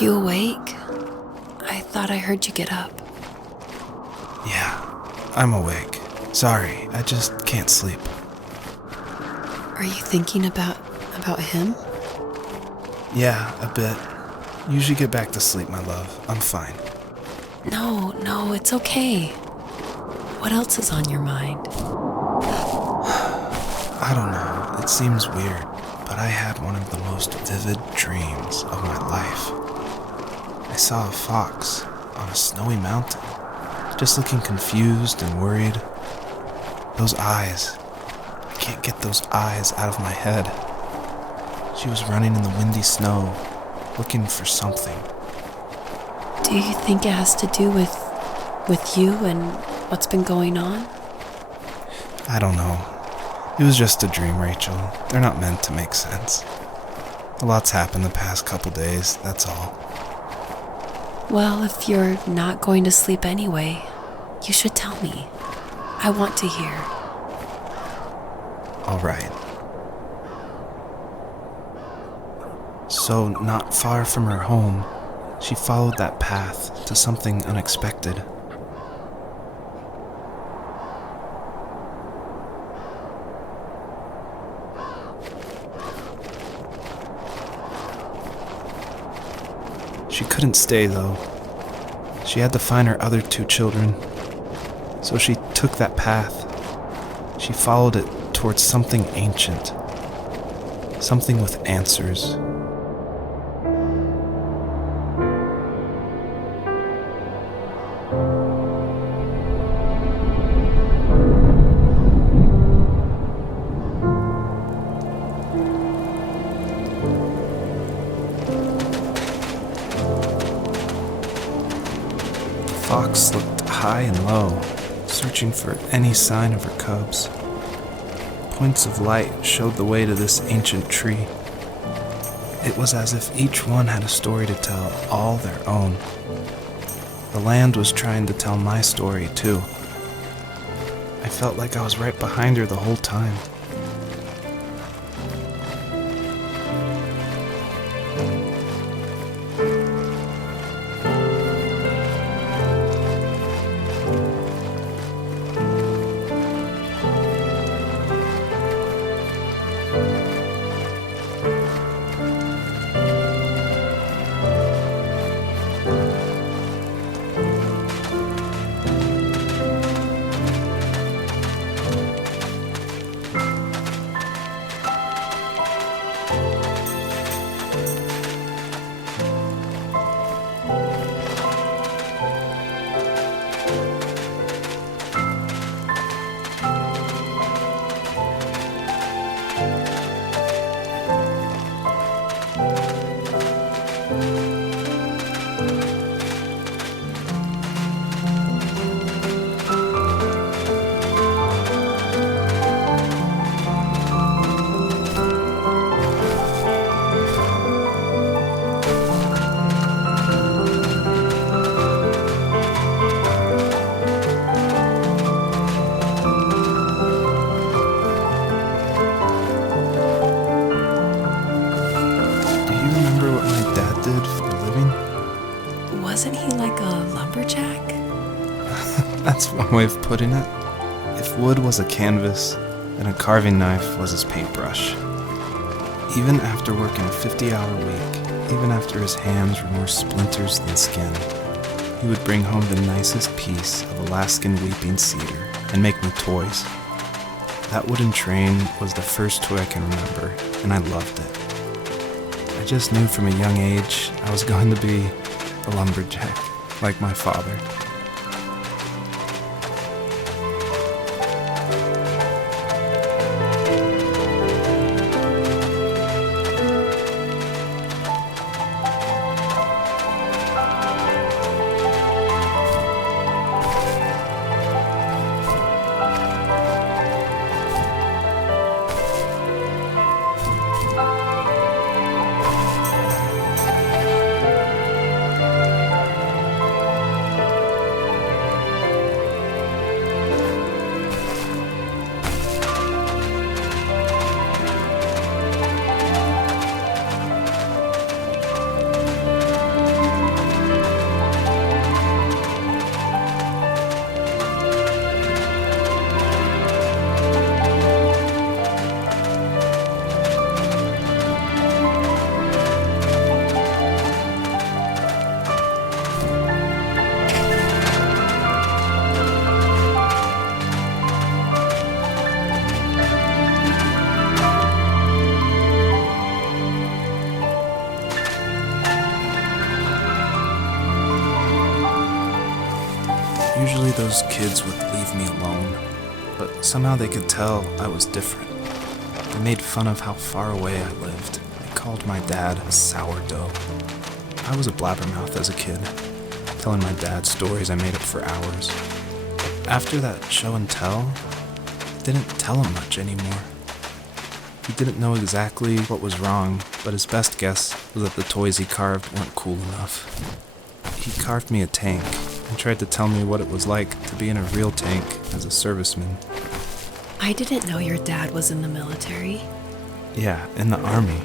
you awake? I thought I heard you get up. Yeah, I'm awake. Sorry, I just can't sleep. Are you thinking about him? Yeah, a bit. Usually get back to sleep, my love. I'm fine. No, it's okay. What else is on your mind? I don't know. It seems weird, but I had one of the most vivid dreams of my life. I saw a fox on a snowy mountain, just looking confused and worried. Those eyes. I can't get those eyes out of my head. She was running in the windy snow, looking for something. Do you think it has to do with you and what's been going on? I don't know. It was just a dream, Rachel. They're not meant to make sense. A lot's happened the past couple days, that's all. Well, if you're not going to sleep anyway, you should tell me. I want to hear. All right. So, not far from her home, she followed that path to something unexpected. She couldn't stay, though. She had to find her other 2 children. So she took that path. She followed it towards something ancient. Something with answers. The fox looked high and low, searching for any sign of her cubs. Points of light showed the way to this ancient tree. It was as if each one had a story to tell, all their own. The land was trying to tell my story, too. I felt like I was right behind her the whole time. Wasn't he like a lumberjack? That's one way of putting it. If wood was a canvas, then a carving knife was his paintbrush. Even after working a 50-hour week, even after his hands were more splinters than skin, he would bring home the nicest piece of Alaskan weeping cedar and make me toys. That wooden train was the first toy I can remember, and I loved it. I just knew from a young age I was going to be a lumberjack, like my father. Usually those kids would leave me alone, but somehow they could tell I was different. They made fun of how far away I lived. They called my dad a sourdough. I was a blabbermouth as a kid, telling my dad stories I made up for hours. After that show and tell, I didn't tell him much anymore. He didn't know exactly what was wrong, but his best guess was that the toys he carved weren't cool enough. He carved me a tank and tried to tell me what it was like to be in a real tank as a serviceman. I didn't know your dad was in the military. Yeah, in the army.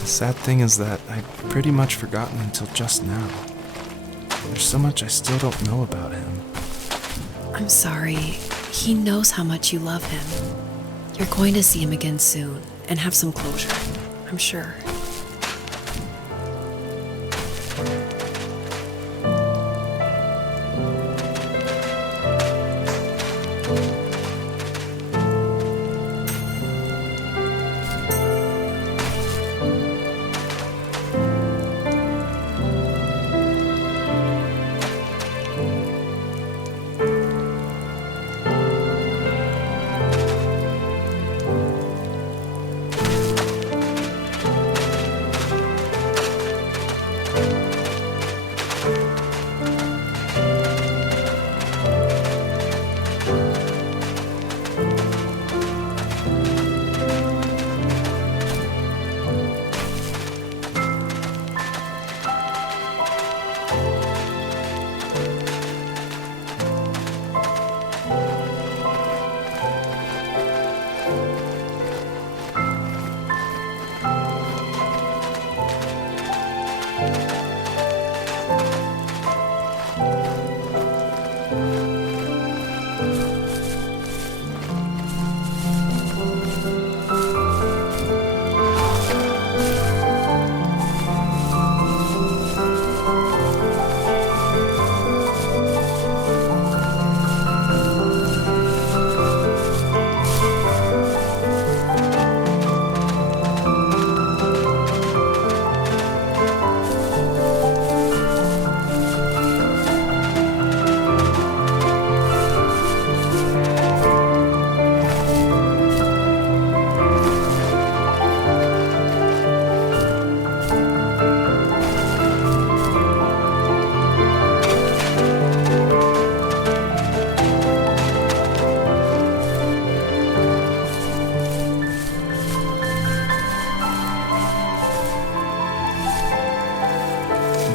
The sad thing is that I'd pretty much forgotten until just now. There's so much I still don't know about him. I'm sorry. He knows how much you love him. You're going to see him again soon and have some closure, I'm sure.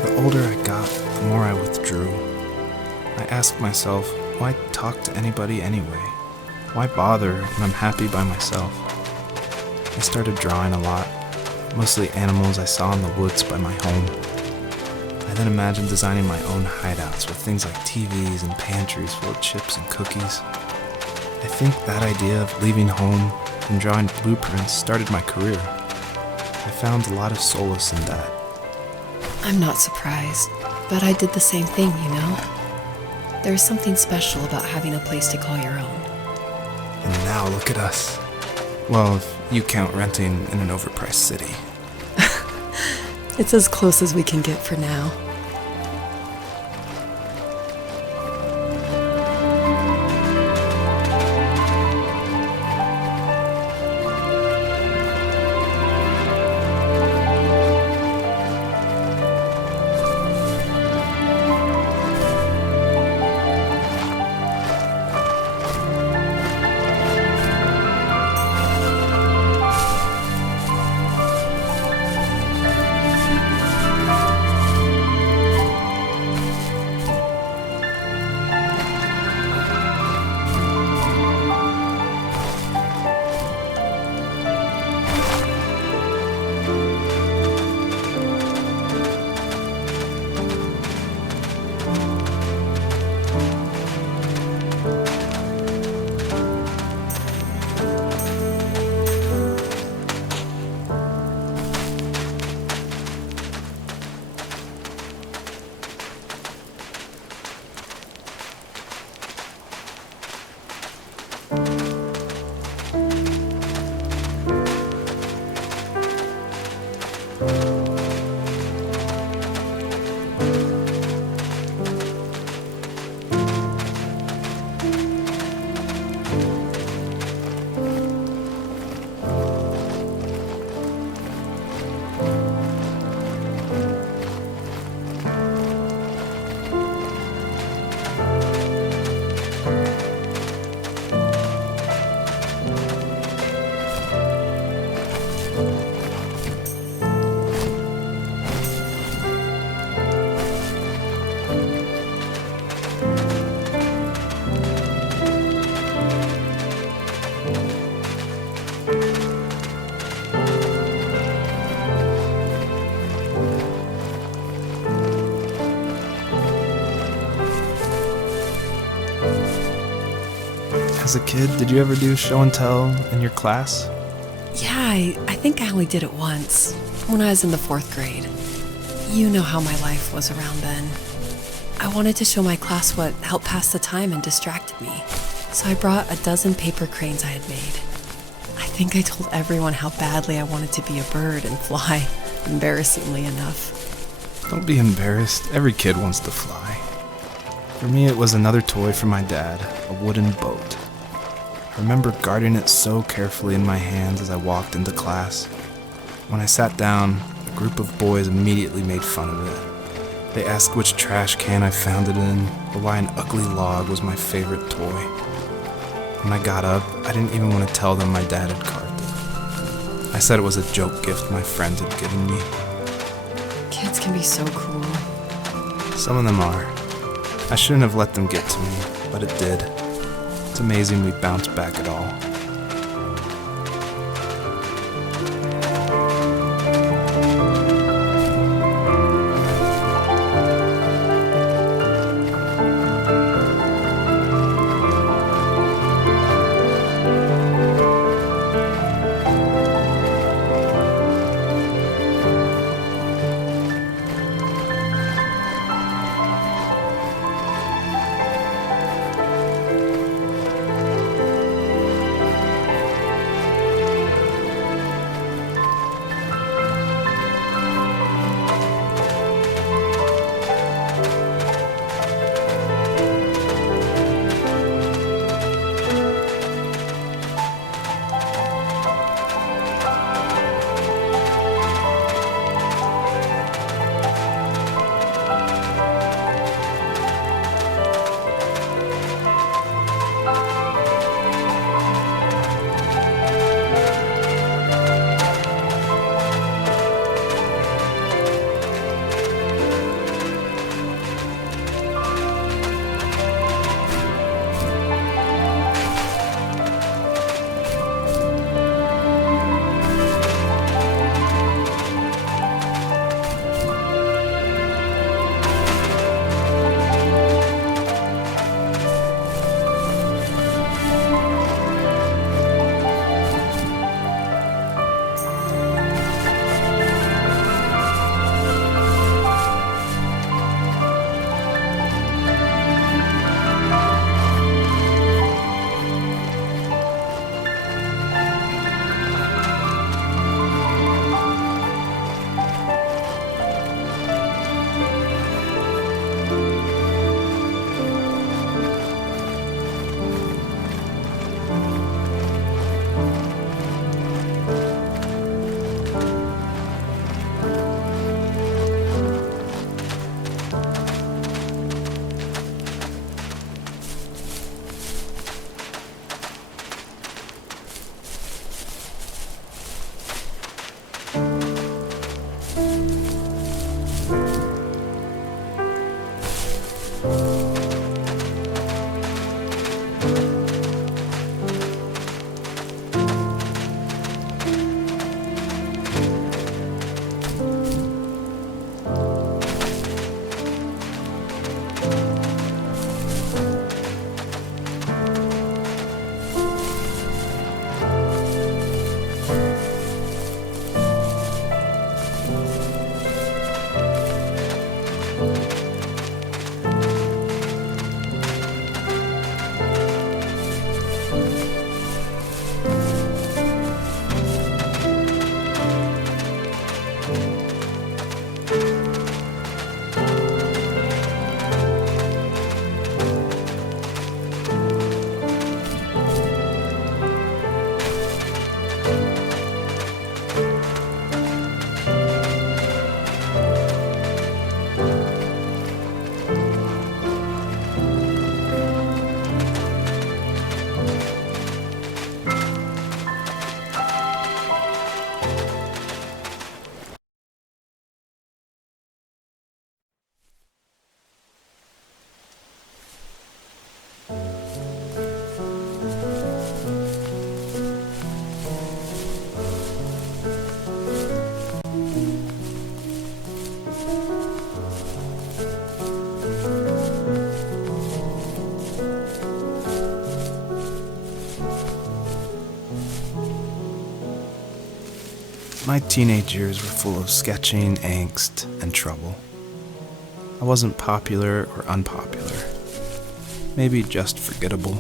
The older I got, the more I withdrew. I asked myself, why talk to anybody anyway? Why bother when I'm happy by myself? I started drawing a lot, mostly animals I saw in the woods by my home. I then imagined designing my own hideouts with things like TVs and pantries full of chips and cookies. I think that idea of leaving home and drawing blueprints started my career. I found a lot of solace in that. I'm not surprised, but I did the same thing, you know? There's something special about having a place to call your own. And now look at us. Well, if you count renting in an overpriced city. It's as close as we can get for now. As a kid, did you ever do show and tell in your class? Yeah, I think I only did it once, when I was in the 4th grade. You know how my life was around then. I wanted to show my class what helped pass the time and distracted me, so I brought a dozen paper cranes I had made. I think I told everyone how badly I wanted to be a bird and fly, embarrassingly enough. Don't be embarrassed. Every kid wants to fly. For me, it was another toy from my dad, a wooden boat. I remember guarding it so carefully in my hands as I walked into class. When I sat down, a group of boys immediately made fun of it. They asked which trash can I found it in, or why an ugly log was my favorite toy. When I got up, I didn't even want to tell them my dad had carved it. I said it was a joke gift my friend had given me. Kids can be so cruel. Some of them are. I shouldn't have let them get to me, but it did. It's amazing we bounced back at all. My teenage years were full of sketching, angst, and trouble. I wasn't popular or unpopular. Maybe just forgettable.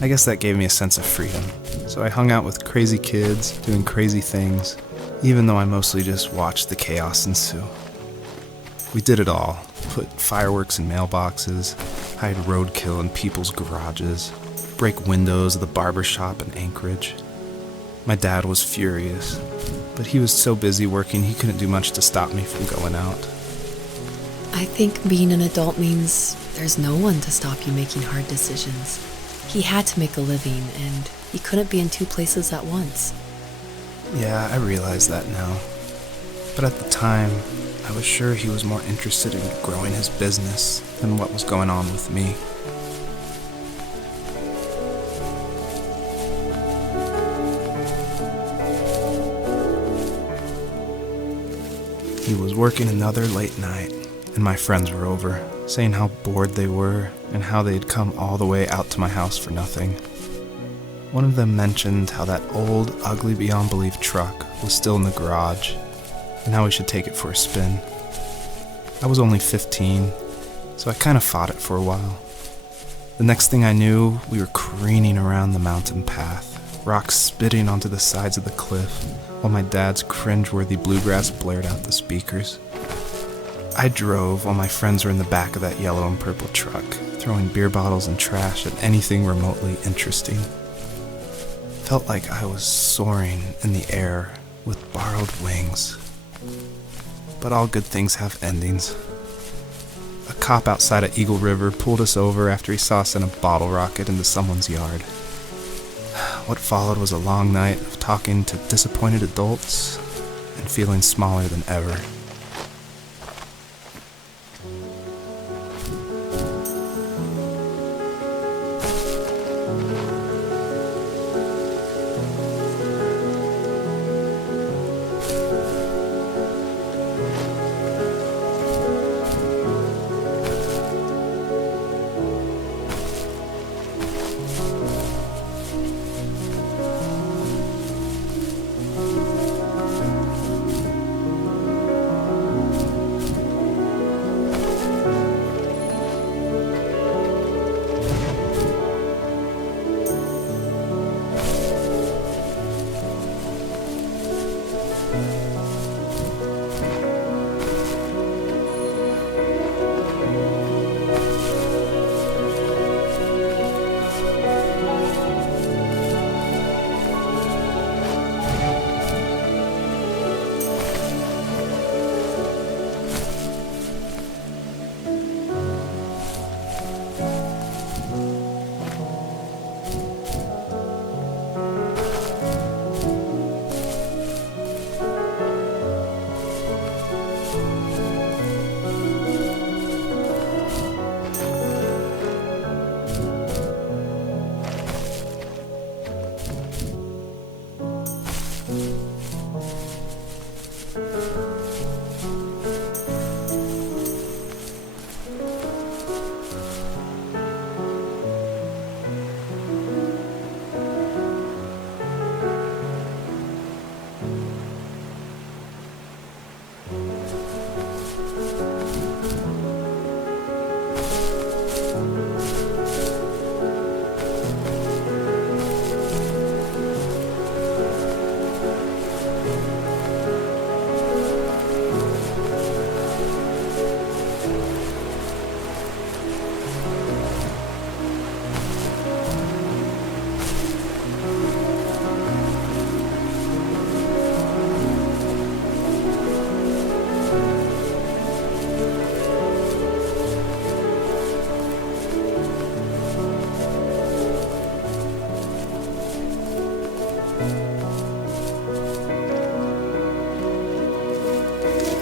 I guess that gave me a sense of freedom, so I hung out with crazy kids, doing crazy things, even though I mostly just watched the chaos ensue. We did it all. Put fireworks in mailboxes, hide roadkill in people's garages, break windows of the barber shop in Anchorage. My dad was furious, but he was so busy working he couldn't do much to stop me from going out. I think being an adult means there's no one to stop you making hard decisions. He had to make a living, and he couldn't be in two places at once. Yeah, I realize that now. But at the time, I was sure he was more interested in growing his business than what was going on with me. He was working another late night, and my friends were over, saying how bored they were and how they'd come all the way out to my house for nothing. One of them mentioned how that old, ugly beyond belief truck was still in the garage, and how we should take it for a spin. I was only 15, so I kind of fought it for a while. The next thing I knew, we were careening around the mountain path, rocks spitting onto the sides of the cliff, while my dad's cringeworthy bluegrass blared out the speakers. I drove while my friends were in the back of that yellow and purple truck, throwing beer bottles and trash at anything remotely interesting. Felt like I was soaring in the air with borrowed wings. But all good things have endings. A cop outside of Eagle River pulled us over after he saw us send a bottle rocket into someone's yard. What followed was a long night of talking to disappointed adults and feeling smaller than ever.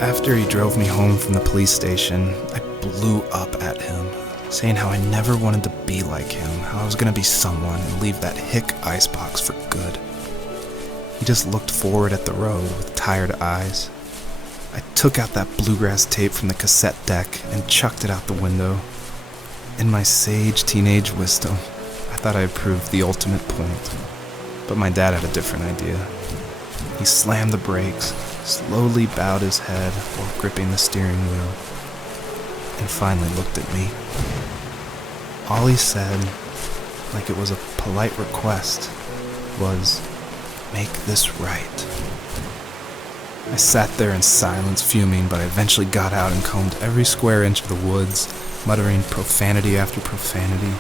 After he drove me home from the police station, I blew up at him, saying how I never wanted to be like him, how I was going to be someone and leave that hick icebox for good. He just looked forward at the road with tired eyes. I took out that bluegrass tape from the cassette deck and chucked it out the window. In my sage teenage wisdom, I thought I had proved the ultimate point, but my dad had a different idea. He slammed the brakes, slowly bowed his head while gripping the steering wheel, and finally looked at me. All he said, like it was a polite request, was, "Make this right." I sat there in silence, fuming, but I eventually got out and combed every square inch of the woods, muttering profanity after profanity.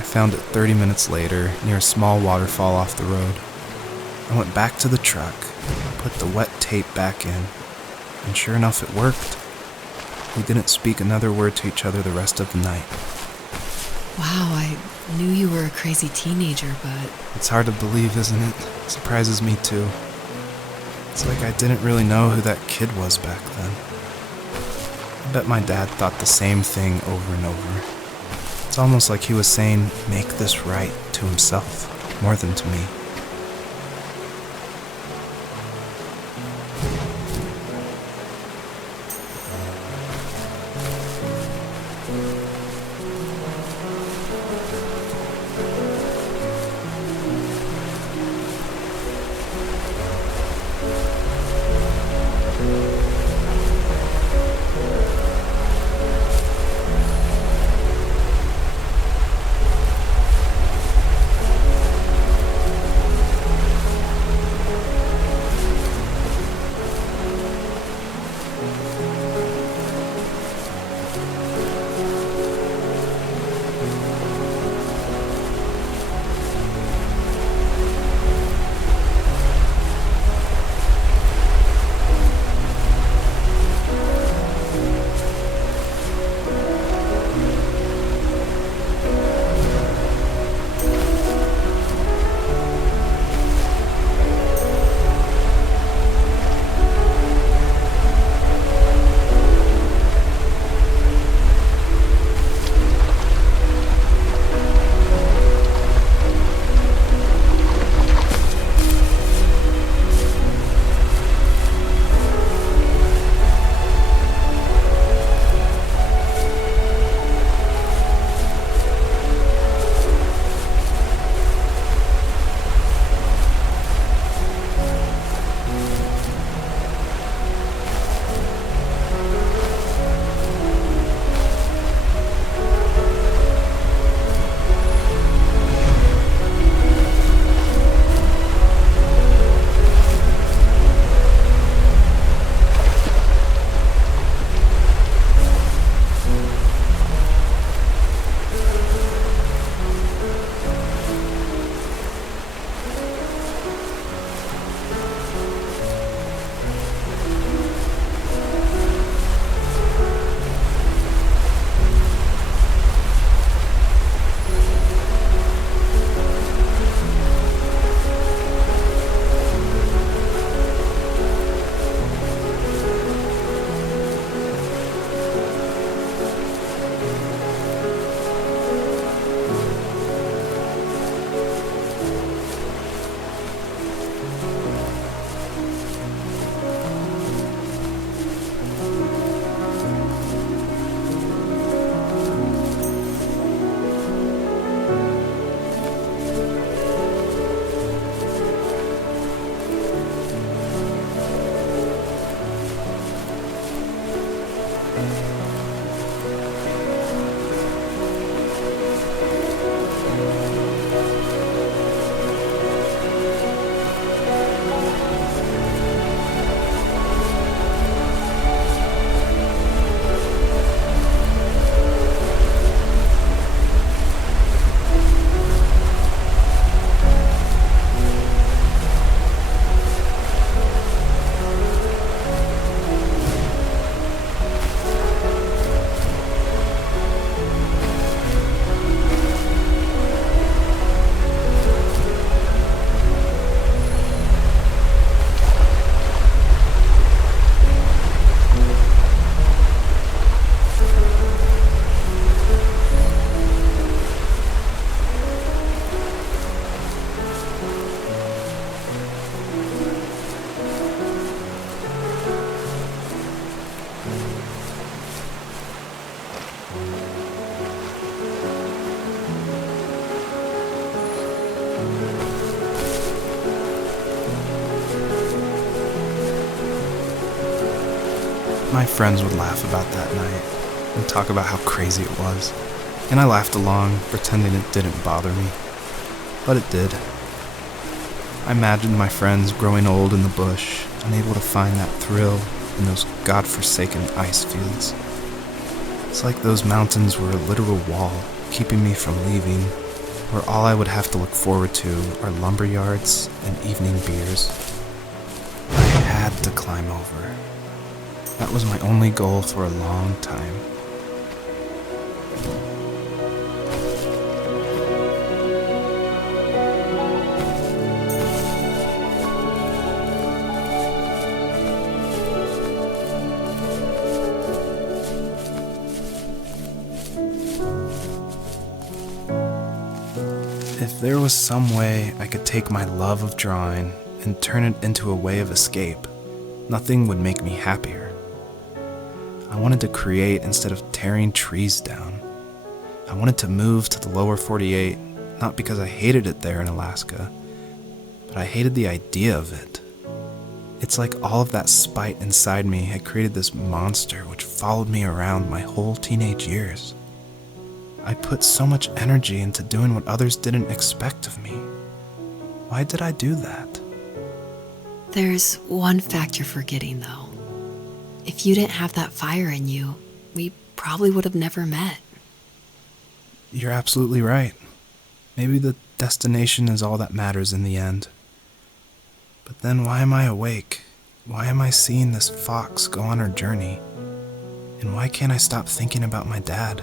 I found it 30 minutes later, near a small waterfall off the road. I went back to the truck, put the wet tape back in, and sure enough it worked. We didn't speak another word to each other the rest of the night. Wow, I knew you were a crazy teenager, but... It's hard to believe, isn't it? It surprises me too. It's like I didn't really know who that kid was back then. I bet my dad thought the same thing over and over. It's almost like he was saying, "Make this right," to himself, more than to me. My friends would laugh about that night and talk about how crazy it was, and I laughed along, pretending it didn't bother me. But it did. I imagined my friends growing old in the bush, unable to find that thrill in those godforsaken ice fields. It's like those mountains were a literal wall, keeping me from leaving, where all I would have to look forward to are lumber yards and evening beers. I had to climb over. That was my only goal for a long time. If there was some way I could take my love of drawing and turn it into a way of escape, nothing would make me happier. I wanted to create instead of tearing trees down. I wanted to move to the lower 48, not because I hated it there in Alaska, but I hated the idea of it. It's like all of that spite inside me had created this monster which followed me around my whole teenage years. I put so much energy into doing what others didn't expect of me. Why did I do that? There's one fact you're forgetting, though. If you didn't have that fire in you, we probably would have never met. You're absolutely right. Maybe the destination is all that matters in the end. But then why am I awake? Why am I seeing this fox go on her journey? And why can't I stop thinking about my dad?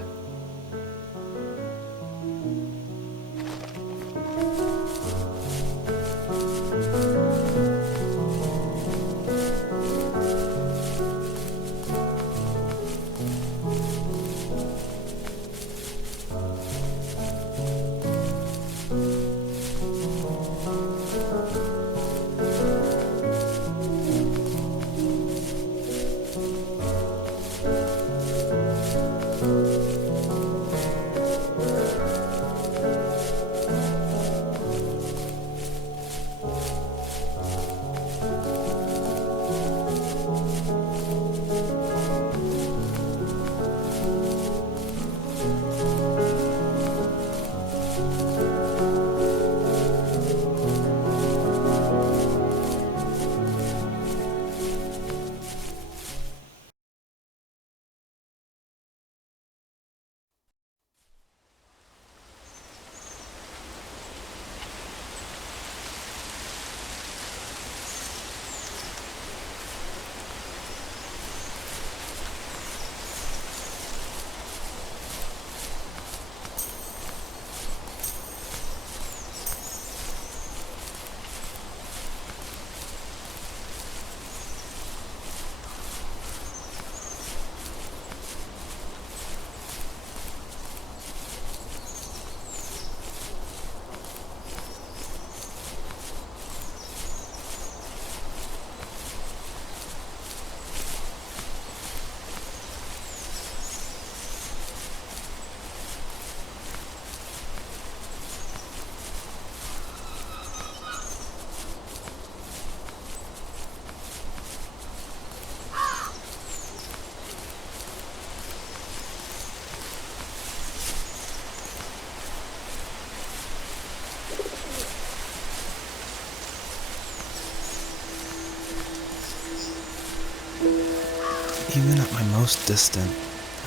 Even at my most distant,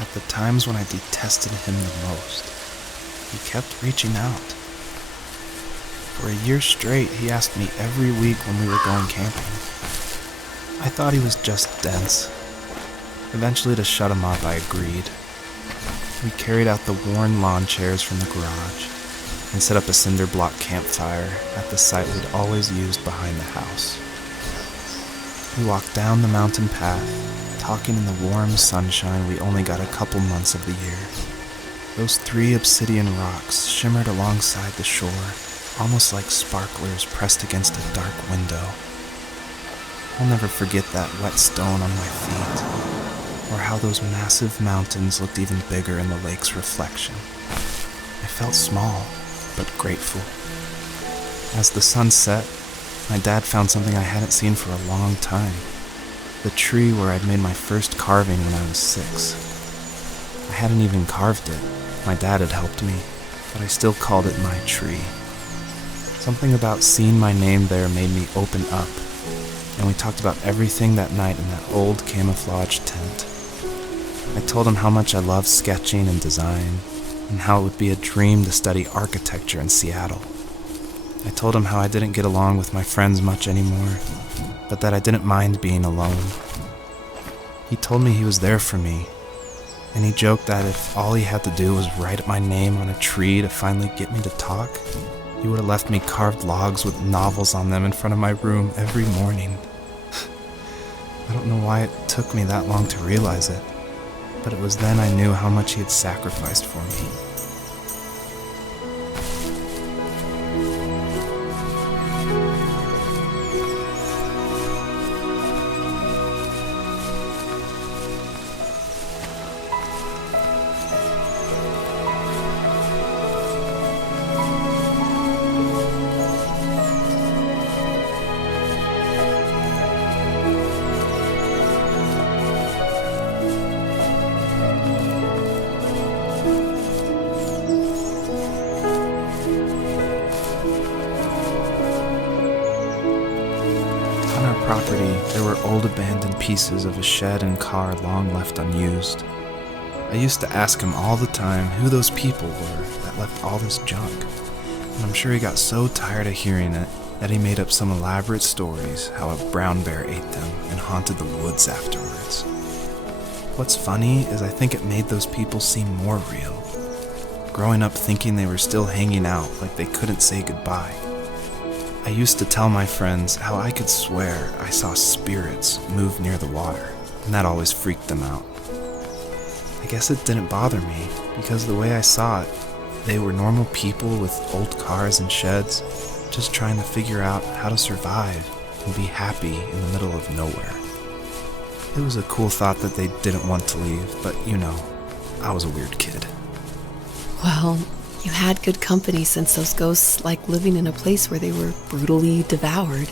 at the times when I detested him the most, he kept reaching out. For a year straight, he asked me every week when we were going camping. I thought he was just dense. Eventually, to shut him up, I agreed. We carried out the worn lawn chairs from the garage and set up a cinder block campfire at the site we'd always used behind the house. We walked down the mountain path, talking in the warm sunshine we only got a couple months of the year. Those 3 obsidian rocks shimmered alongside the shore, almost like sparklers pressed against a dark window. I'll never forget that wet stone on my feet, or how those massive mountains looked even bigger in the lake's reflection. I felt small, but grateful. As the sun set, my dad found something I hadn't seen for a long time. The tree where I'd made my first carving when I was 6. I hadn't even carved it. My dad had helped me, but I still called it my tree. Something about seeing my name there made me open up, and we talked about everything that night in that old camouflage tent. I told him how much I loved sketching and design, and how it would be a dream to study architecture in Seattle. I told him how I didn't get along with my friends much anymore, but that I didn't mind being alone. He told me he was there for me, and he joked that if all he had to do was write my name on a tree to finally get me to talk, he would have left me carved logs with novels on them in front of my room every morning. I don't know why it took me that long to realize it, but it was then I knew how much he had sacrificed for me. On our property, there were old abandoned pieces of a shed and car long left unused. I used to ask him all the time who those people were that left all this junk, and I'm sure he got so tired of hearing it that he made up some elaborate stories how a brown bear ate them and haunted the woods afterwards. What's funny is I think it made those people seem more real, growing up thinking they were still hanging out like they couldn't say goodbye. I used to tell my friends how I could swear I saw spirits move near the water, and that always freaked them out. I guess it didn't bother me, because the way I saw it, they were normal people with old cars and sheds, just trying to figure out how to survive and be happy in the middle of nowhere. It was a cool thought that they didn't want to leave, but I was a weird kid. Well, you had good company since those ghosts liked living in a place where they were brutally devoured.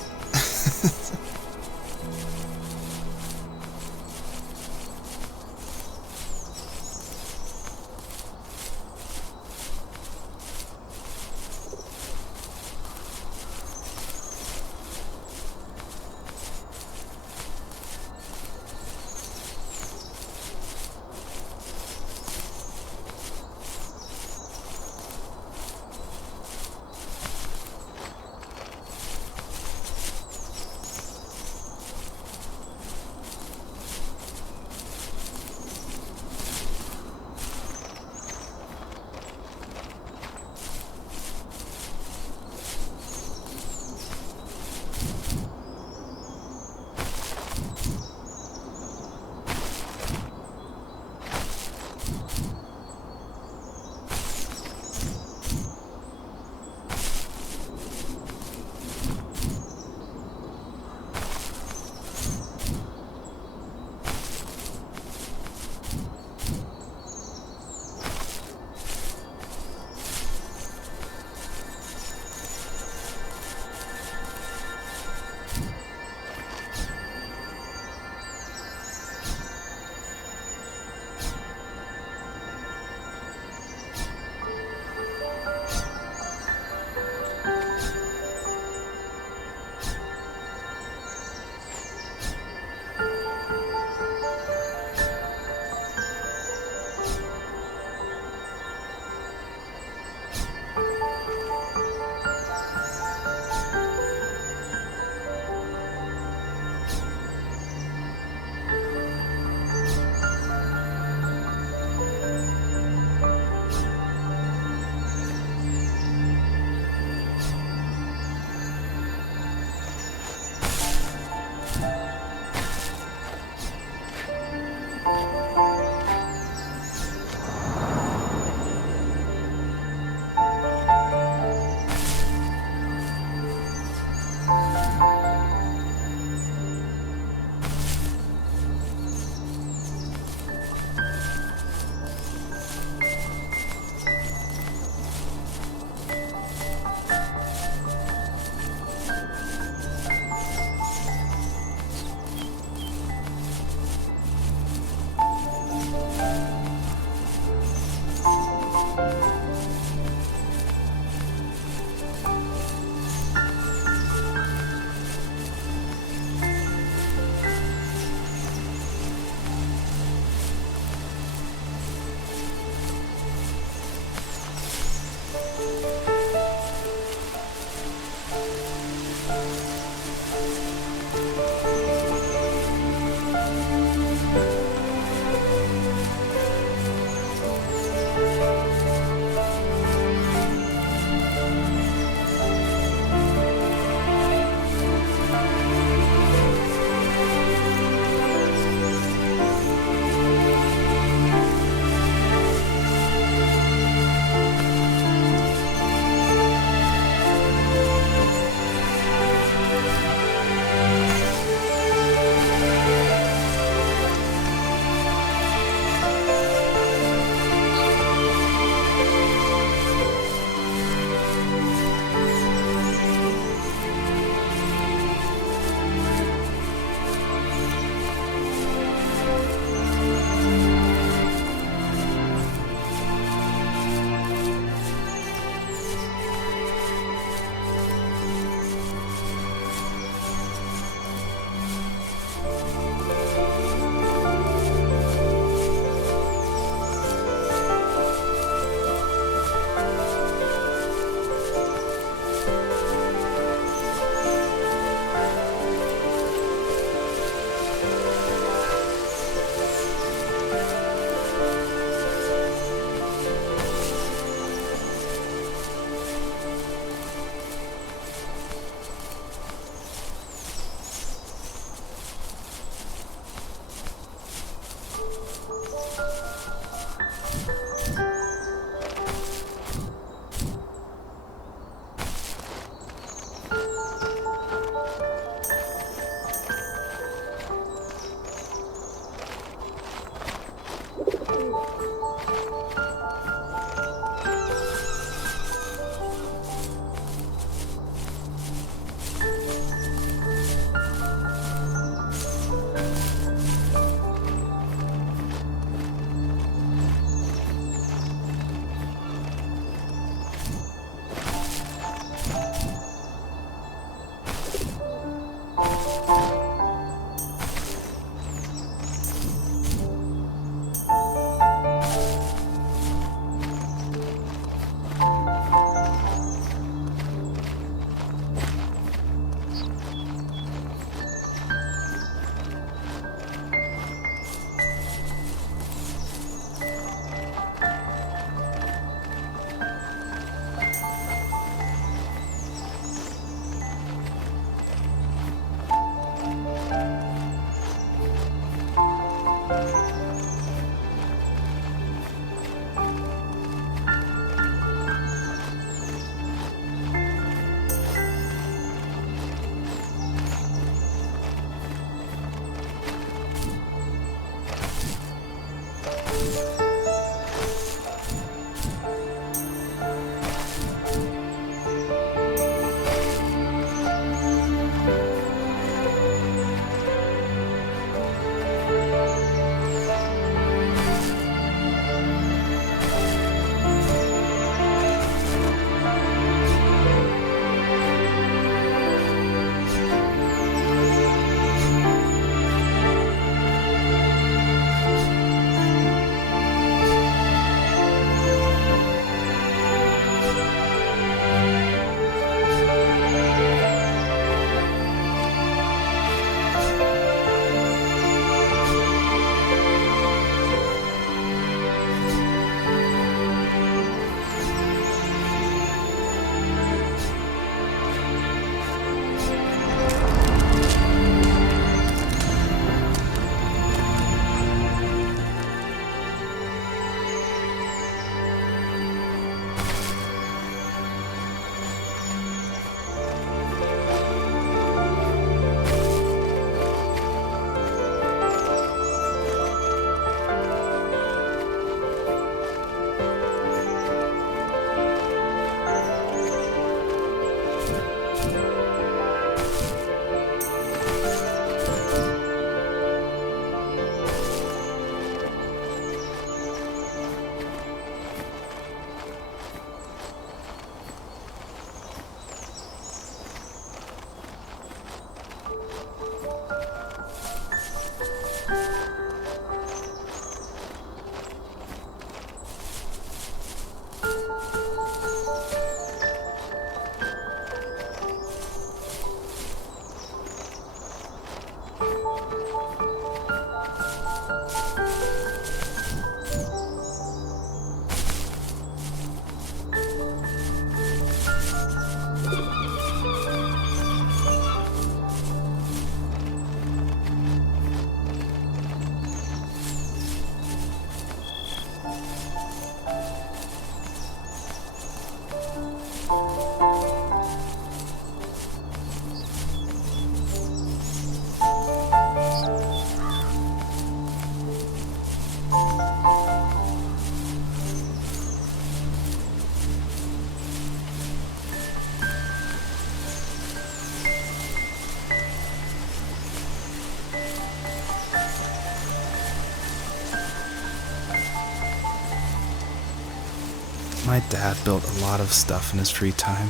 My dad built a lot of stuff in his free time.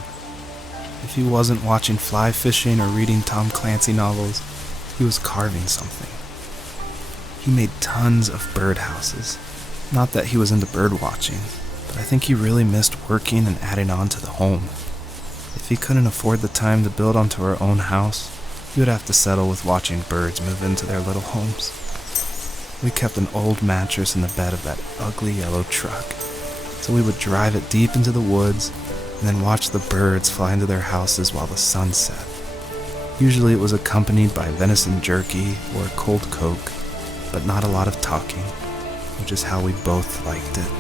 If he wasn't watching fly fishing or reading Tom Clancy novels, he was carving something. He made tons of birdhouses. Not that he was into bird watching, but I think he really missed working and adding on to the home. If he couldn't afford the time to build onto our own house, he would have to settle with watching birds move into their little homes. We kept an old mattress in the bed of that ugly yellow truck, so we would drive it deep into the woods and then watch the birds fly into their houses while the sun set. Usually it was accompanied by venison jerky or a cold Coke, but not a lot of talking, which is how we both liked it.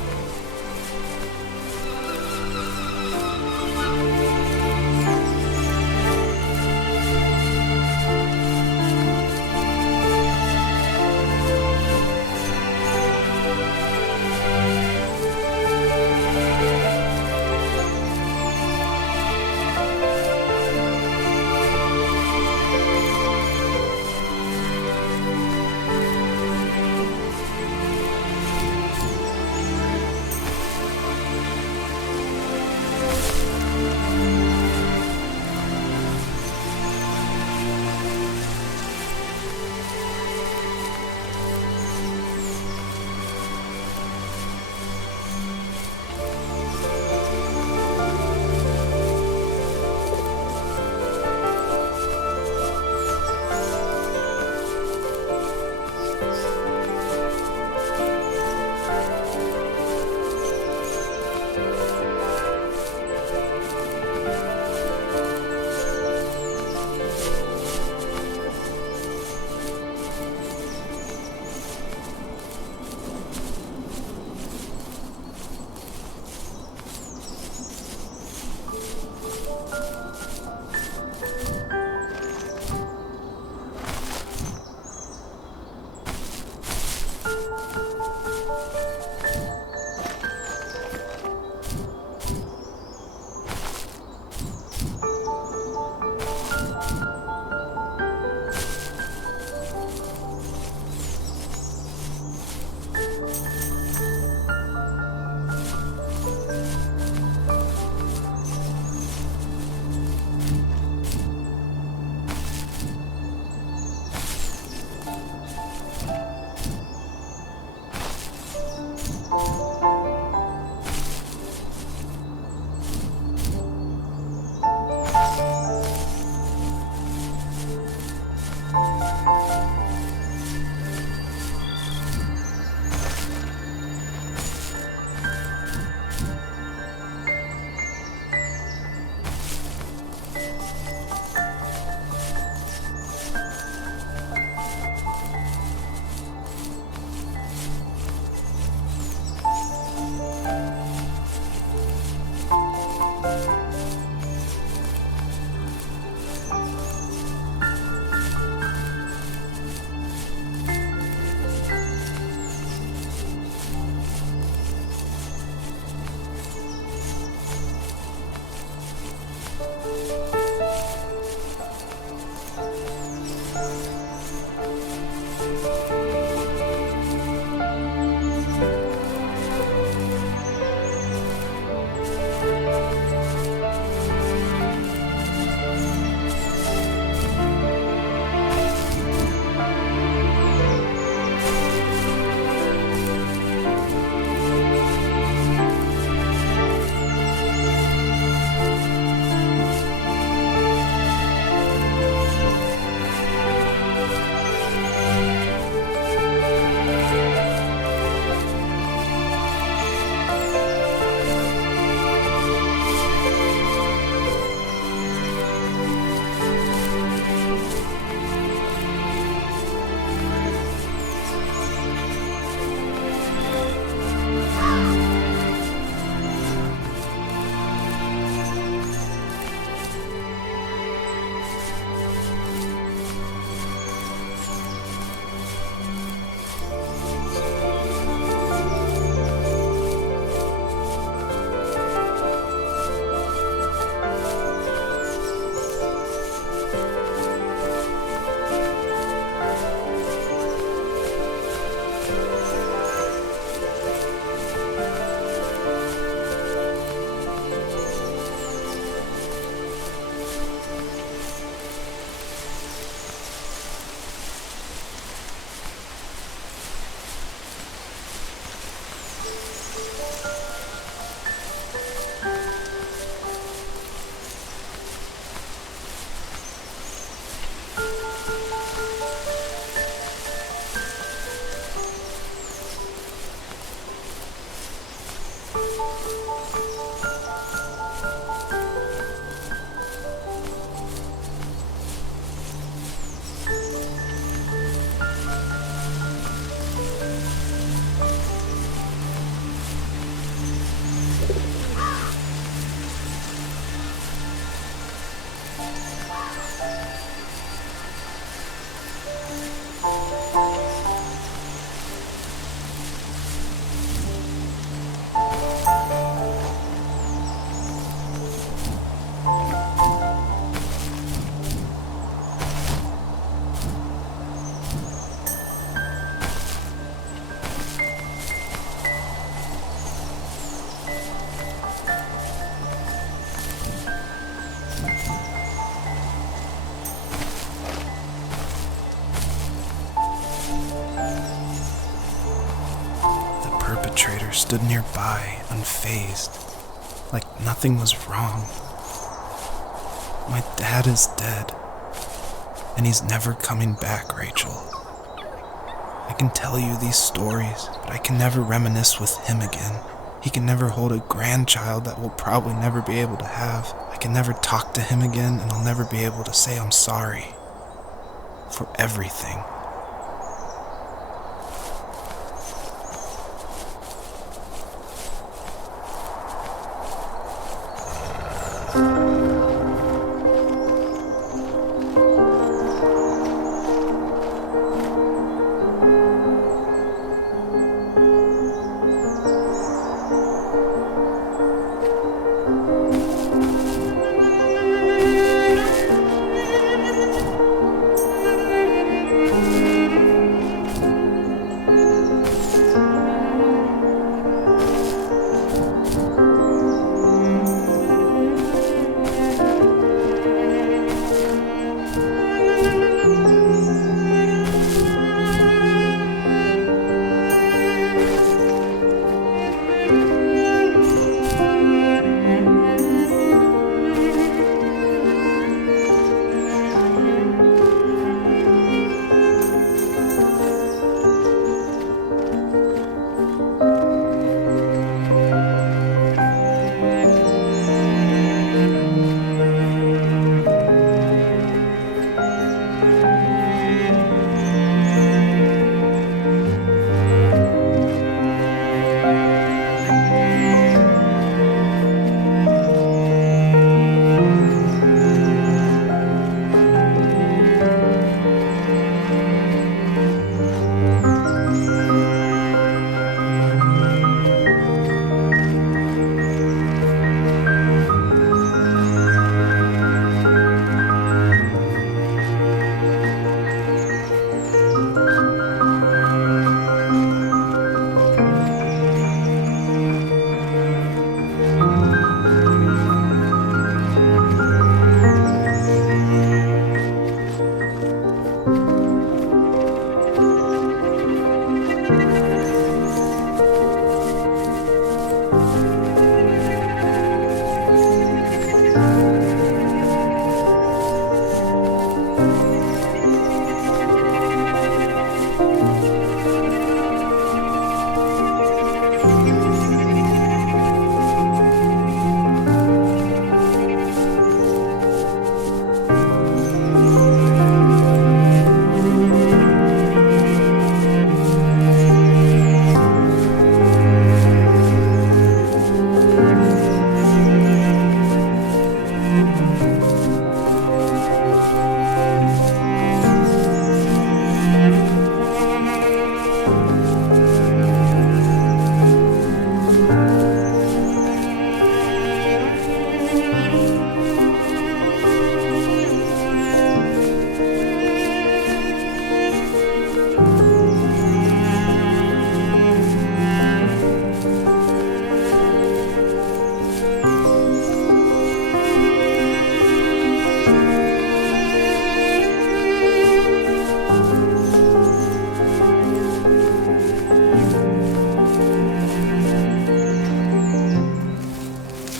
The perpetrator stood nearby, unfazed, like nothing was wrong. My dad is dead, and he's never coming back, Rachel. I can tell you these stories, but I can never reminisce with him again. He can never hold a grandchild that we'll probably never be able to have. I can never talk to him again, and I'll never be able to say I'm sorry for everything.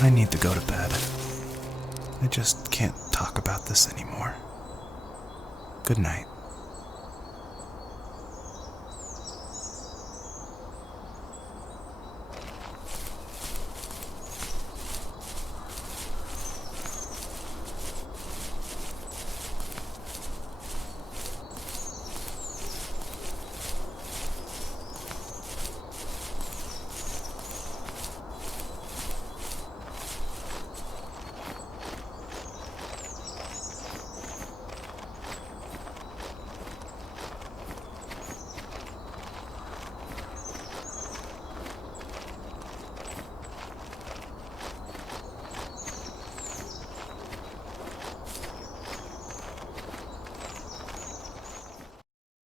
I need to go to bed. I just can't talk about this anymore. Good night.